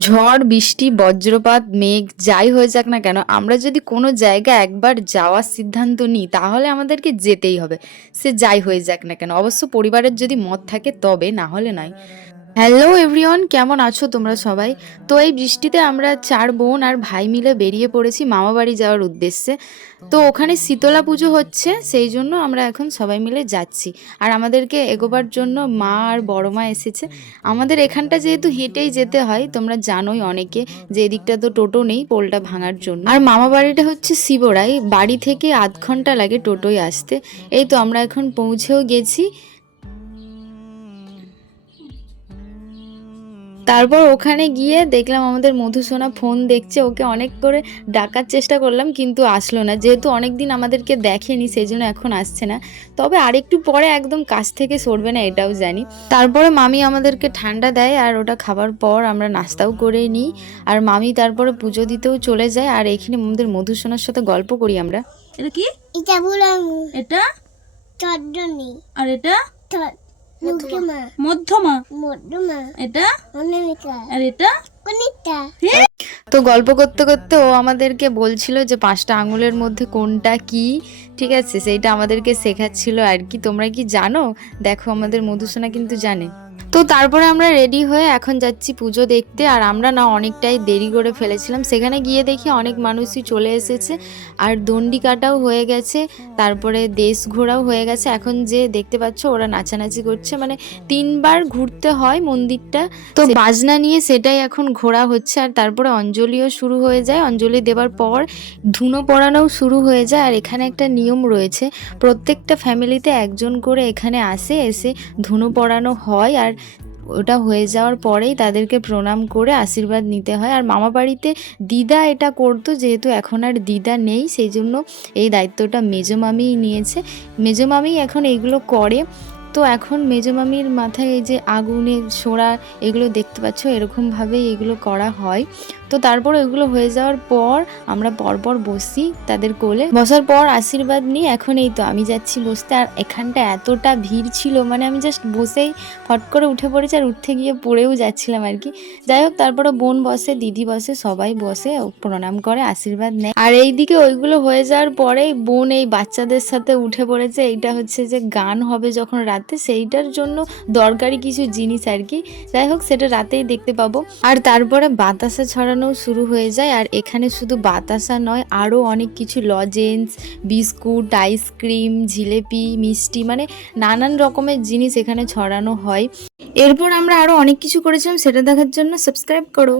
ঝড় বৃষ্টি বজ্রপাত মেঘ যাই হয়ে যাক না কেন, আমরা যদি কোনো জায়গা একবার যাওয়ার সিদ্ধান্ত নিই তাহলে আমাদেরকে যেতেই হবে। সে যাই হয়ে যাক না কেন, অবশ্য পরিবারের যদি মত থাকে তবে, না হলে নয়। হ্যালো এভরিওয়ান, কেমন আছো তোমরা সবাই? তো এই বৃষ্টিতে আমরা 4 বোন আর ভাই মিলে বেরিয়ে পড়েছি মামা বাড়ি যাওয়ার উদ্দেশ্যে। তো ওখানে শীতলা পুজো হচ্ছে, সেই জন্য আমরা এখন সবাই মিলে যাচ্ছি। আর আমাদেরকে এগোবার জন্য মা আর বড় মা এসেছে। আমাদের এখানটা যেহেতু হেঁটেই যেতে হয়, তোমরা জানোই অনেকে যে এদিকটা তো টোটো নেই পোলটা ভাঙার জন্য। আর মামা বাড়িটা হচ্ছে শিবরাই, বাড়ি থেকে আধ ঘন্টা লাগে টোটোয় আসতে। এই তো আমরা এখন পৌঁছেও গেছি। তারপর ওখানে গিয়ে দেখলাম আমাদের মধুসোনা ফোন দেখছে, ওকে অনেক করে ডাকার চেষ্টা করলাম কিন্তু আসলো না, যেহেতু অনেক দিন আমাদেরকে দেখেনি সেই জন্য এখন আসছে না। তবে আরেকটু পরে একদম কাছ থেকে সরবে না এটাও জানি। তারপরে মামি আমাদেরকে ঠান্ডা দেয় আর ওটা খাবার পর আমরা নাস্তাও করে নিই। আর মামি তারপরে পুজো দিতেও চলে যায়, আর এখানে আমাদের মধুসোনার সাথে গল্প করি আমরা। এটা কি? এটা বললাম এটা চন্দ্রনী আর এটা মধ্যমা মধ্যমা। মধ্যমা এটা অনামিকা আর এটা কোনটা তো গল্প করতে করতে ও আমাদেরকে বলছিল যে 5টা আঙুলের মধ্যে কোনটা কি, ঠিক আছে, সেইটা আমাদেরকে শেখাচ্ছিল আর কি। তোমরা কি জানো? দেখো আমাদের মধুসোনা কিন্তু জানে। তো তারপরে আমরা রেডি হয়ে এখন যাচ্ছি পুজো দেখতে। আর আমরা না অনেকটাই দেরি করে ফেলেছিলাম, সেখানে গিয়ে দেখি অনেক মানুষই চলে এসেছে আর দণ্ডি কাটাও হয়ে গেছে, তারপরে দেশ ঘোরাও হয়ে গেছে। এখন যে দেখতে পাচ্ছ ওরা নাচানাচি করছে, মানে 3বার ঘুরতে হয় মন্দিরটা, তো বাজনা নিয়ে সেটাই এখন ঘোরা হচ্ছে। আর তারপরে অঞ্জলিও শুরু হয়ে যায়, অঞ্জলি দেওয়ার পর ধুনো পড়ানোও শুরু হয়ে যায়। আর এখানে একটা নিয়ম রয়েছে, প্রত্যেকটা ফ্যামিলিতে একজন করে এখানে এসে ধুনো পড়ানো হয়। আর ওটা হয়ে যাওয়ার পরেই তাদেরকে প্রণাম করে আশীর্বাদ নিতে হয়। আর মামা বাড়িতে দিদা এটা করতো, যেহেতু এখন আর দিদা নেই সেই জন্য এই দায়িত্বটা মেজো মামিই নিয়েছে। মেজো মামি এখন এইগুলো করে। তো এখন মেজো মামির মাথায় এই যে আগুনের ছোড়া এগুলো দেখতে পাচ্ছ, এরকমভাবেই এগুলো করা হয়। তো তারপর এগুলো হয়ে যাওয়ার পর আমরা পরপর বসি তাদের কোলে, বসার পর আশীর্বাদ নিই। এখন এই তো আমি যাচ্ছি বসতে, আর এখানটা এতটা ভিড় ছিল, মানে আমি জাস্ট বসেই ফট করে উঠে পড়েছি আর উঠতে গিয়ে পড়েও যাচ্ছিলাম আর কি। যাই হোক, তারপরে বোন বসে, দিদি বসে, সবাই বসে প্রণাম করে আশীর্বাদ নেয়। আর এইদিকে ওইগুলো হয়ে যাওয়ার পরেই বোন এই বাচ্চাদের সাথে উঠে পড়েছে। এইটা হচ্ছে যে গান হবে যখন রাতে, সেইটার জন্য দরকারি কিছু জিনিস আর কি। যাই হোক, সেটা রাতেই দেখতে পাবো। আর তারপরে বাতাসা ছড়ানো শুরু হয়ে যায়। আর এখানে শুধু বাতাসা নয়, আরও অনেক কিছু লজেন্স, বিস্কুট, আইসক্রিম, জিলেপি, মিষ্টি, মানে নানান রকমের জিনিস এখানে ছড়ানো হয়। এরপর আমরা আরও অনেক কিছু করেছিলাম, সেটা দেখার জন্য সাবস্ক্রাইব করো।